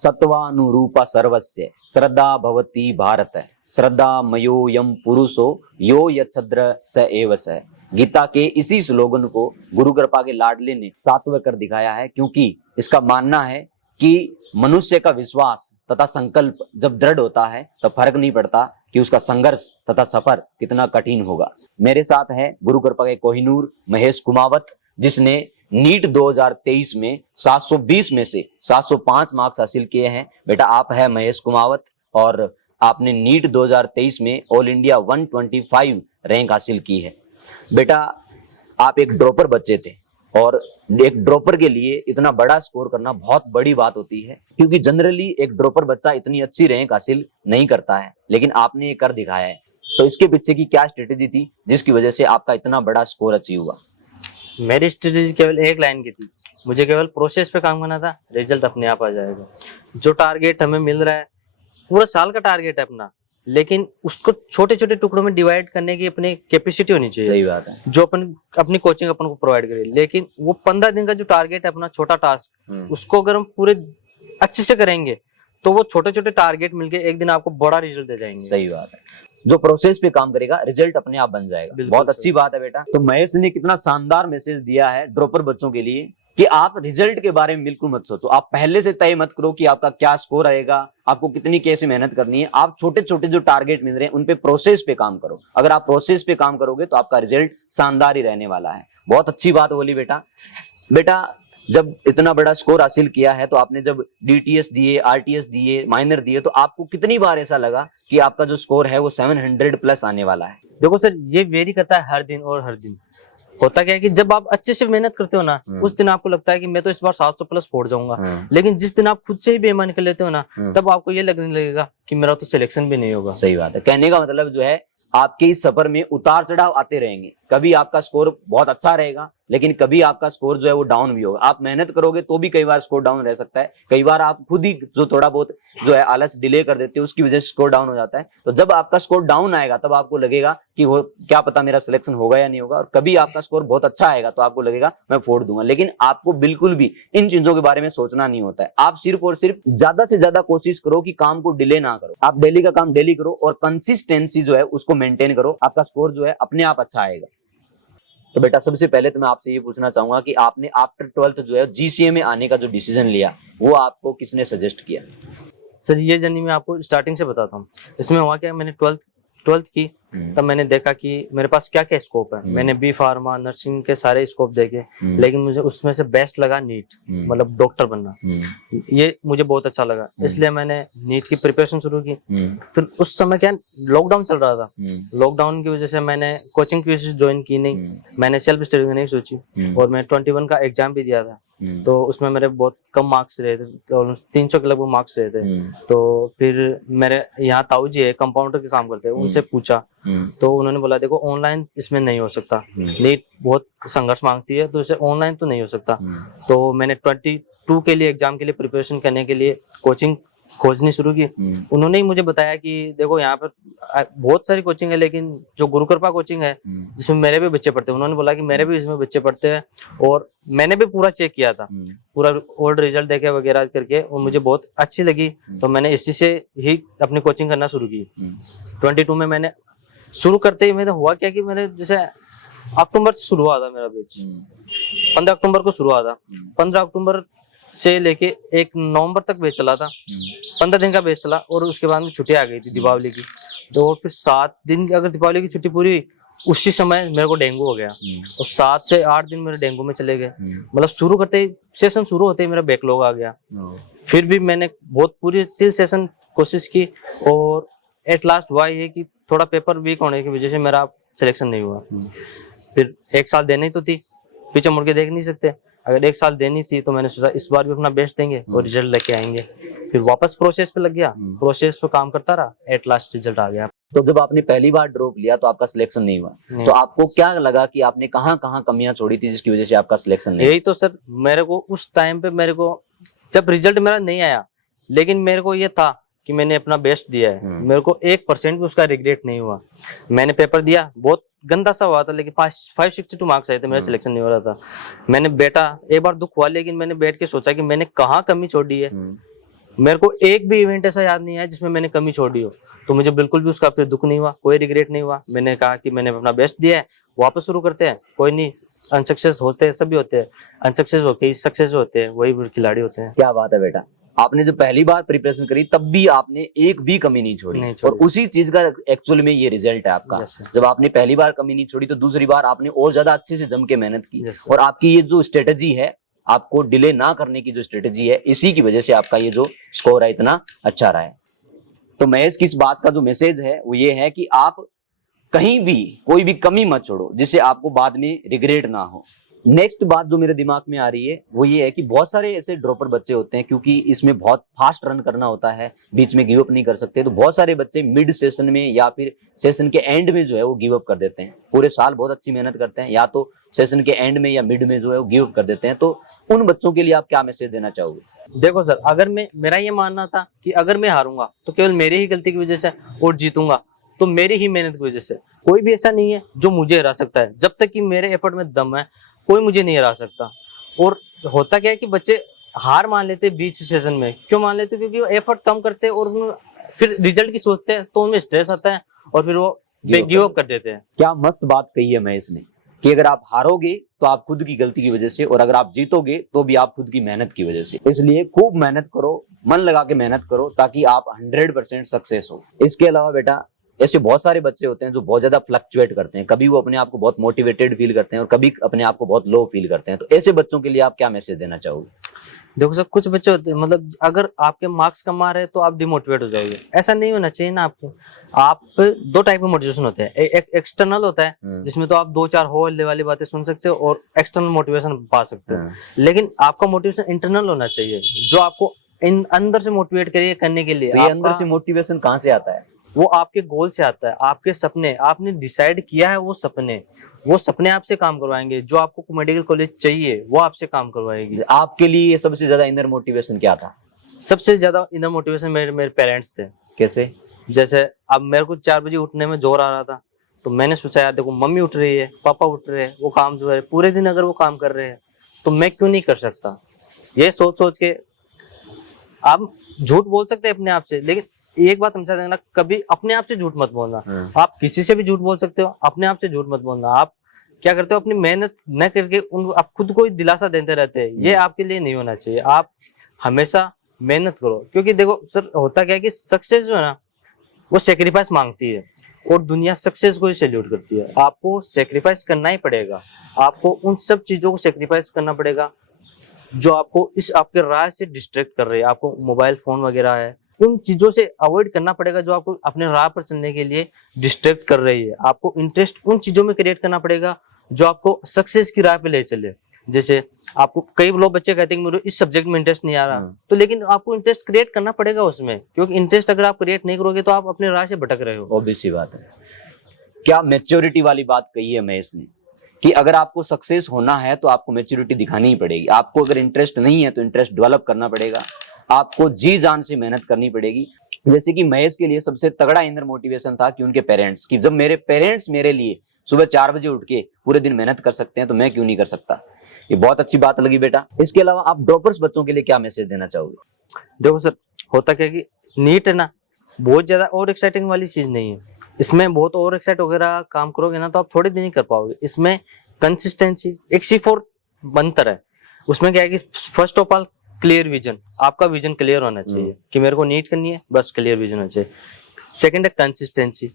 सत्वानुरूपा सर्वस्य श्रद्धा भवति भारत, श्रद्धा मयोयम पुरुषो यो यच्छद्र स एव स। गीता के इसी स्लोगन को गुरु कृपा के लाडले ने सात्व कर दिखाया है, क्योंकि इसका मानना है कि मनुष्य का विश्वास तथा संकल्प जब दृढ़ होता है तो फर्क नहीं पड़ता कि उसका संघर्ष तथा सफर कितना कठिन होगा। मेरे साथ है गुरु कृपा के कोहिनूर महेश कुमावत, जिसने नीट 2023 में 720 में से 705 मार्क्स हासिल किए हैं। बेटा आप है महेश कुमावत और आपने नीट 2023 में ऑल इंडिया 125 रैंक हासिल की है। बेटा आप एक ड्रॉपर बच्चे थे और एक ड्रॉपर के लिए इतना बड़ा स्कोर करना बहुत बड़ी बात होती है, क्योंकि जनरली एक ड्रॉपर बच्चा इतनी अच्छी रैंक हासिल नहीं करता है, लेकिन आपने ये कर दिखाया है। तो इसके पीछे की क्या स्ट्रेटेजी थी जिसकी वजह से आपका इतना बड़ा स्कोर अचीव हुआ? मेरी स्ट्रेटेजी केवल एक लाइन की थी, मुझे केवल प्रोसेस पे काम करना था, रिजल्ट अपने आप आ जाएगा। जो टारगेट हमें मिल रहा है पूरा साल का टारगेट है अपना, लेकिन उसको छोटे छोटे टुकड़ों में डिवाइड करने की अपनी कैपेसिटी होनी चाहिए। सही बात है। जो अपनी कोचिंग अपन को प्रोवाइड करे, लेकिन वो 15 दिन का जो टारगेट है अपना छोटा टास्क, उसको अगर हम पूरे अच्छे से करेंगे तो वो छोटे छोटे टारगेट मिलके एक दिन आपको बड़ा रिजल्ट दे जाएंगे। सही बात है। जो प्रोसेस पे काम करेगा रिजल्ट अपने आप बन जाएगा। बहुत अच्छी बात है बेटा। तो महेश ने कितना शानदार मैसेज दिया है ड्रॉपर बच्चों के लिए कि आप रिजल्ट के बारे में बिल्कुल मत सोचो। आप पहले से तय मत करो कि आपका क्या स्कोर आएगा, आपको कितनी कैसे मेहनत करनी है। आप छोटे छोटे जो टारगेट मिल रहे हैं उन पे प्रोसेस पे काम करो। अगर आप प्रोसेस पे काम करोगे तो आपका रिजल्ट शानदार ही रहने वाला है। बहुत अच्छी बात बोली बेटा। बेटा जब इतना बड़ा स्कोर हासिल किया है तो आपने जब डीटीएस दिए, आरटीएस दिए, माइनर दिए, तो आपको कितनी बार ऐसा लगा कि आपका जो स्कोर है वो 700 प्लस आने वाला है? देखो सर, ये वेरी करता है हर दिन और हर दिन। होता क्या है कि जब आप अच्छे से मेहनत करते हो ना, उस दिन आपको लगता है कि मैं तो इस बार 700 प्लस फोड़ जाऊंगा, लेकिन जिस दिन आप खुद से ही बेईमानी कर लेते हो ना, तब आपको ये लगने लगेगा कि मेरा तो सिलेक्शन भी नहीं होगा। सही बात है। कहने का मतलब जो है आपके इस सफर में उतार चढ़ाव आते रहेंगे। कभी आपका स्कोर बहुत अच्छा रहेगा, लेकिन कभी आपका स्कोर जो है वो डाउन भी होगा। आप मेहनत करोगे तो भी कई बार स्कोर डाउन रह सकता है। कई बार आप खुद ही जो थोड़ा बहुत जो है आलस डिले कर देते हो, उसकी वजह से स्कोर डाउन हो जाता है। तो जब आपका स्कोर डाउन आएगा तब आपको लगेगा कि वो क्या पता मेरा सिलेक्शन होगा या नहीं होगा। और कभी आपका स्कोर बहुत अच्छा आएगा तो आपको लगेगा मैं फोड़ दूंगा। लेकिन आपको बिल्कुल भी इन चीजों के बारे में सोचना नहीं होता है। आप सिर्फ और सिर्फ ज्यादा से ज्यादा कोशिश करो कि काम को डिले ना करो। आप डेली का काम डेली करो और कंसिस्टेंसी जो है उसको मेंटेन करो। आपका स्कोर जो है अपने आप अच्छा आएगा। तो बेटा सबसे पहले तो मैं आपसे ये पूछना चाहूंगा कि आपने आफ्टर 12th जो है जीसीए में आने का जो डिसीजन लिया वो आपको किसने सजेस्ट किया? सर ये जर्नी मैं आपको स्टार्टिंग से बताता हूँ। इसमें हुआ क्या, मैंने 12th की, तब मैंने देखा कि मेरे पास क्या क्या स्कोप है। मैंने बी फार्मा, नर्सिंग के सारे स्कोप देखे, लेकिन मुझे उसमें से बेस्ट लगा नीट, मतलब डॉक्टर बनना। ये मुझे बहुत अच्छा लगा, इसलिए मैंने नीट की प्रिपरेशन शुरू की। फिर उस समय क्या लॉकडाउन चल रहा था, लॉकडाउन की वजह से मैंने कोचिंग क्लासेस ज्वाइन की नहीं, मैंने सेल्फ स्टडी नहीं सोची, और मैं 21 का एग्जाम भी दिया था। तो उसमें मेरे बहुत कम मार्क्स रहे थे, तो 300 के लगभग मार्क्स रहे थे। तो फिर मेरे यहाँ ताऊ जी है, कंपाउंडर के काम करते हैं, उनसे पूछा तो उन्होंने बोला देखो ऑनलाइन इसमें नहीं हो सकता, नीट बहुत संघर्ष मांगती है, तो इसे ऑनलाइन तो नहीं हो सकता। तो मैंने 22 के लिए एग्जाम के लिए प्रिपरेशन करने के लिए कोचिंग खोजनी शुरू की। उन्होंने ही मुझे बताया कि देखो यहाँ पर बहुत सारी कोचिंग है, लेकिन जो गुरु कृपा कोचिंग है जिसमें मेरे भी बच्चे पढ़ते हैं, उन्होंने बोला कि मेरे भी इसमें बच्चे पढ़ते हैं। और मैंने भी पूरा चेक किया था, पूरा ओल्ड रिजल्ट देखे वगैरह करके, और मुझे बहुत अच्छी लगी। तो मैंने इसी से ही अपनी कोचिंग करना शुरू की। 22 में मैंने शुरू करते ही मेरा हुआ क्या कि मैंने जैसे अक्टूबर से शुरू हुआ था मेरा बैच, 15 अक्टूबर को शुरू हुआ था। 15 अक्टूबर से लेके 1 नवंबर तक बैच चला था, 15 दिन का बैच चला, और उसके बाद में छुट्टी आ गई थी दीपावली की। तो फिर 7 दिन की अगर दीपावली की छुट्टी पूरी हुई, उसी समय मेरे को डेंगू हो गया, और 7 से 8 दिन मेरे डेंगू में चले गए। मतलब शुरू करते ही, सेशन शुरू होते ही मेरा बैकलॉग आ गया। फिर भी मैंने बहुत पूरी 3 सेशन कोशिश की, और एट लास्ट हुआ ये कि थोड़ा पेपर वीक होने की वजह से मेरा सिलेक्शन नहीं हुआ। फिर 1 साल देनी तो थी, पीछे मुड़ के देख नहीं सकते। अगर 1 साल देनी थी तो मैंने सोचा इस बार भी अपना बेस्ट देंगे और रिजल्ट लेके आएंगे। फिर वापस प्रोसेस पे लग गया, प्रोसेस पे काम करता रहा, एट लास्ट रिजल्ट आ गया। तो जब आपने पहली बार ड्रॉप लिया तो आपका सिलेक्शन नहीं हुआ, तो आपको क्या लगा कि आपने कहाँ कहाँ कमियां छोड़ी थी जिसकी वजह से आपका सिलेक्शन नहीं? यही तो सर, मेरे को उस टाइम पे, मेरे को जब रिजल्ट मेरा नहीं आया, लेकिन मेरे को ये था कि मैंने अपना बेस्ट दिया है, मेरे को 1% भी उसका रिग्रेट नहीं हुआ। मैंने पेपर दिया, बहुत गंदा सा हुआ था, लेकिन 562 मार्क्स आए थे, मेरा सिलेक्शन नहीं हो रहा था। मैंने बैठा, एक बार दुख हुआ, लेकिन मैंने बैठ के सोचा कि मैंने कहाँ कमी छोड़ी है, मेरे को एक भी इवेंट ऐसा याद नहीं है जिसमें मैंने कमी छोड़ी हो, तो मुझे बिल्कुल भी उसका फिर दुख नहीं हुआ, कोई रिग्रेट नहीं हुआ। मैंने कहा कि मैंने अपना बेस्ट दिया है, वापस शुरू करते हैं, कोई नहीं, अनसक्सेस होते हैं, सभी होते हैं, अनसक्सेस होके सक्सेस होते हैं, वही खिलाड़ी होते हैं। क्या बात है बेटा, आपने जब पहली बार प्रिपरेशन करी तब भी आपने एक भी कमी नहीं छोड़ी, नहीं छोड़ी। और उसी चीज का एक्चुअल में ये रिजल्ट है आपका। Yes, sir. जब आपने पहली बार कमी नहीं छोड़ी तो दूसरी बार आपने और ज्यादा अच्छे से जम के मेहनत की, Yes, sir. और आपकी ये जो स्ट्रेटेजी है, आपको डिले ना करने की जो स्ट्रेटेजी है, इसी की वजह से आपका ये जो स्कोर है इतना अच्छा रहा है। तो महेश की इस बात का जो मैसेज है वो ये है कि आप कहीं भी कोई भी कमी मत छोड़ो जिससे आपको बाद में रिग्रेट ना हो। नेक्स्ट बात जो मेरे दिमाग में आ रही है वो ये है कि बहुत सारे ऐसे ड्रॉपर बच्चे होते हैं, क्योंकि इसमें बहुत फास्ट रन करना होता है, बीच में गिव अप नहीं कर सकते, तो बहुत सारे बच्चे मिड सेशन में या फिर सेशन के एंड में जो है वो गिव अप कर देते हैं। पूरे साल बहुत अच्छी मेहनत करते हैं, या तो सेशन के एंड में या मिड में जो है वो गिव अप कर देते हैं। तो उन बच्चों के लिए आप क्या मैसेज देना चाहोगे? देखो सर, अगर मेरा ये मानना था कि अगर मैं हारूंगा तो केवल मेरी ही गलती की वजह से, और जीतूंगा तो मेरी ही मेहनत की वजह से। कोई भी ऐसा नहीं है जो मुझे हरा सकता है, जब तक कि मेरे एफर्ट में दम है कोई मुझे नहीं हरा सकता। और होता क्या है कि बच्चे हार मान लेते हैं बीच सेशन में, क्यों मान लेते हैं? क्योंकि वो एफर्ट कम करते हैं और फिर रिजल्ट की सोचते हैं, तो उनमें स्ट्रेस आता है और फिर वो गिव अप कर देते हैं। क्या मस्त बात कही है महेश ने कि अगर आप हारोगे तो आप खुद की गलती की वजह से, और अगर आप जीतोगे तो भी आप खुद की मेहनत की वजह से। इसलिए खूब मेहनत करो, मन लगा के मेहनत करो, ताकि आप 100% सक्सेस हो। इसके अलावा बेटा ऐसे बहुत सारे बच्चे होते हैं जो बहुत ज्यादा फ्लक्चुएट करते हैं, कभी वो अपने आप को बहुत मोटिवेटेड फील करते हैं और कभी अपने आप को बहुत लो फील करते हैं। तो ऐसे बच्चों के लिए आप क्या मैसेज देना चाहोगे? देखो सर, कुछ बच्चे होते हैं, मतलब अगर आपके मार्क्स कम आ रहे हैं तो आप डिमोटिवेट हो जाओगे, ऐसा नहीं होना चाहिए ना आपको। आप दो टाइप के मोटिवेशन होते हैं, एक एक्सटर्नल होता है जिसमें तो आप 2-4 होल वाली बातें सुन सकते हो और एक्सटर्नल मोटिवेशन पा सकते हो, लेकिन आपका मोटिवेशन इंटरनल होना चाहिए जो आपको अंदर से मोटिवेट करे करने के लिए। तो ये अंदर से मोटिवेशन कहाँ से आता है? वो आपके गोल से आता है, आपके सपने, आपने डिसाइड किया है वो सपने आपसे काम करवाएंगे। जो आपको मेडिकल कॉलेज चाहिए वो आपसे काम करवाएगी। आपके लिए सबसे ज्यादा इनर मोटिवेशन क्या था? सबसे ज्यादा इनर मोटिवेशन मेरे पेरेंट्स थे। कैसे? जैसे अब मेरे को 4 बजे उठने में जोर आ रहा था, तो मैंने सोचा यार देखो, मम्मी उठ रही है, पापा उठ रहे हैं, वो काम जो है पूरे दिन अगर वो काम कर रहे हैं तो मैं क्यों नहीं कर सकता। ये सोच सोच के आप झूठ बोल सकते हैं अपने आप से, लेकिन एक बात समझा देना, कभी अपने आप से झूठ मत बोलना। आप किसी से भी झूठ बोल सकते हो, अपने आप से झूठ मत बोलना। आप क्या करते हो, अपनी मेहनत न करके आप खुद को ही दिलासा देते रहते हैं, ये आपके लिए नहीं होना चाहिए। आप हमेशा मेहनत करो, क्योंकि देखो सर, होता क्या है कि सक्सेस जो है ना वो सेक्रीफाइस मांगती है, और दुनिया सक्सेस को ही सैल्यूट करती है। आपको सेक्रीफाइस करना ही पड़ेगा, आपको उन सब चीजों को सेक्रीफाइस करना पड़ेगा जो आपको इस आपके राह से डिस्ट्रैक्ट कर रहे हैं। आपको मोबाइल फोन वगैरह है, उन चीजों से अवॉइड करना पड़ेगा जो आपको अपने राह पर चलने के लिए डिस्ट्रैक्ट कर रही है। आपको इंटरेस्ट उन चीजों में क्रिएट करना पड़ेगा जो आपको सक्सेस की राह पे ले चले। जैसे आपको कई लोग बच्चे कहते हैं कि मुझे इस सब्जेक्ट में इंटरेस्ट नहीं आ रहा, तो लेकिन आपको इंटरेस्ट क्रिएट करना पड़ेगा उसमें, क्योंकि इंटरेस्ट अगर आप क्रिएट नहीं करोगे तो आप अपने राह से भटक रहे हो। ऑब्वियस सी बात है। क्या मैच्योरिटी वाली बात कही है महेश ने कि अगर आपको सक्सेस होना है तो आपको मैच्योरिटी दिखानी ही पड़ेगी। आपको अगर इंटरेस्ट नहीं है तो इंटरेस्ट डेवलप करना पड़ेगा, आपको जी जान से मेहनत करनी पड़ेगी। जैसे कि महेश के लिए सबसे तगड़ा इनर मोटिवेशन था कि उनके पेरेंट्स, कि जब मेरे पेरेंट्स मेरे लिए सुबह 4 बजे उठ के पूरे दिन मेहनत कर सकते हैं तो मैं क्यों नहीं कर सकता। ये बहुत अच्छी बात लगी बेटा। इसके अलावा आप ड्रॉपर्स बच्चों के लिए क्या मैसेज देना चाहोगे? देखो सर, होता क्या कि नीट है ना, बहुत ज्यादा और एक्साइटिंग वाली चीज नहीं है। इसमें बहुत और एक्साइट वगैरह काम करोगे ना तो आप थोड़े दिन ही कर पाओगे। इसमें कंसिस्टेंसी, एक C4 मंत्र है, उसमें क्या है कि first of all clear vision, आपका विजन क्लियर होना चाहिए कि मेरे को नीट करनी है, बस क्लियर विजन होना चाहिए। सेकंड है कंसिस्टेंसी,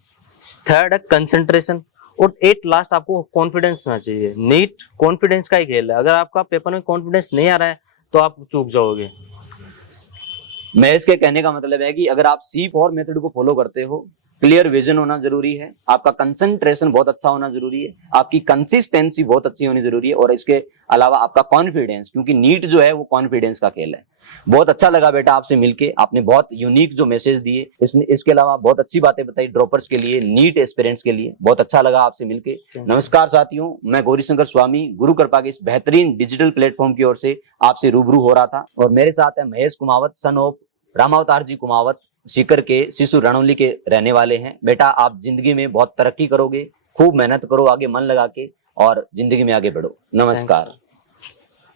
थर्ड है कंसंट्रेशन, और 8 लास्ट आपको कॉन्फिडेंस होना चाहिए। नीट कॉन्फिडेंस का ही खेल है, अगर आपका पेपर में कॉन्फिडेंस नहीं आ रहा है तो आप चूक जाओगे। महेश के कहने का मतलब है कि अगर आप C4 मेथड को फॉलो करते हो, क्लियर विजन होना जरूरी है, आपका कंसंट्रेशन बहुत अच्छा होना जरूरी है, आपकी कंसिस्टेंसी बहुत अच्छी होनी जरूरी है, और इसके अलावा आपका कॉन्फिडेंस, क्योंकि नीट जो है वो कॉन्फिडेंस का खेल है। बहुत अच्छा लगा बेटा आपसे मिलके, आपने बहुत यूनिक जो मैसेज दिए, इसके अलावा बहुत अच्छी बातें बताई ड्रॉपर्स के लिए, नीट एस्पिरेंट्स के लिए। बहुत अच्छा लगा आपसे मिलके। नमस्कार साथियों, मैं गौरीशंकर स्वामी गुरु कृपा के इस बेहतरीन डिजिटल प्लेटफॉर्म की ओर से आपसे रूबरू हो रहा था, और मेरे साथ है महेश कुमावत, सन ऑफ रामावतार जी कुमावत, सीकर के सिसु रणौली के रहने वाले हैं। बेटा आप जिंदगी में बहुत तरक्की करोगे, खूब मेहनत करो, आगे मन लगा के, और जिंदगी में आगे बढ़ो। नमस्कार।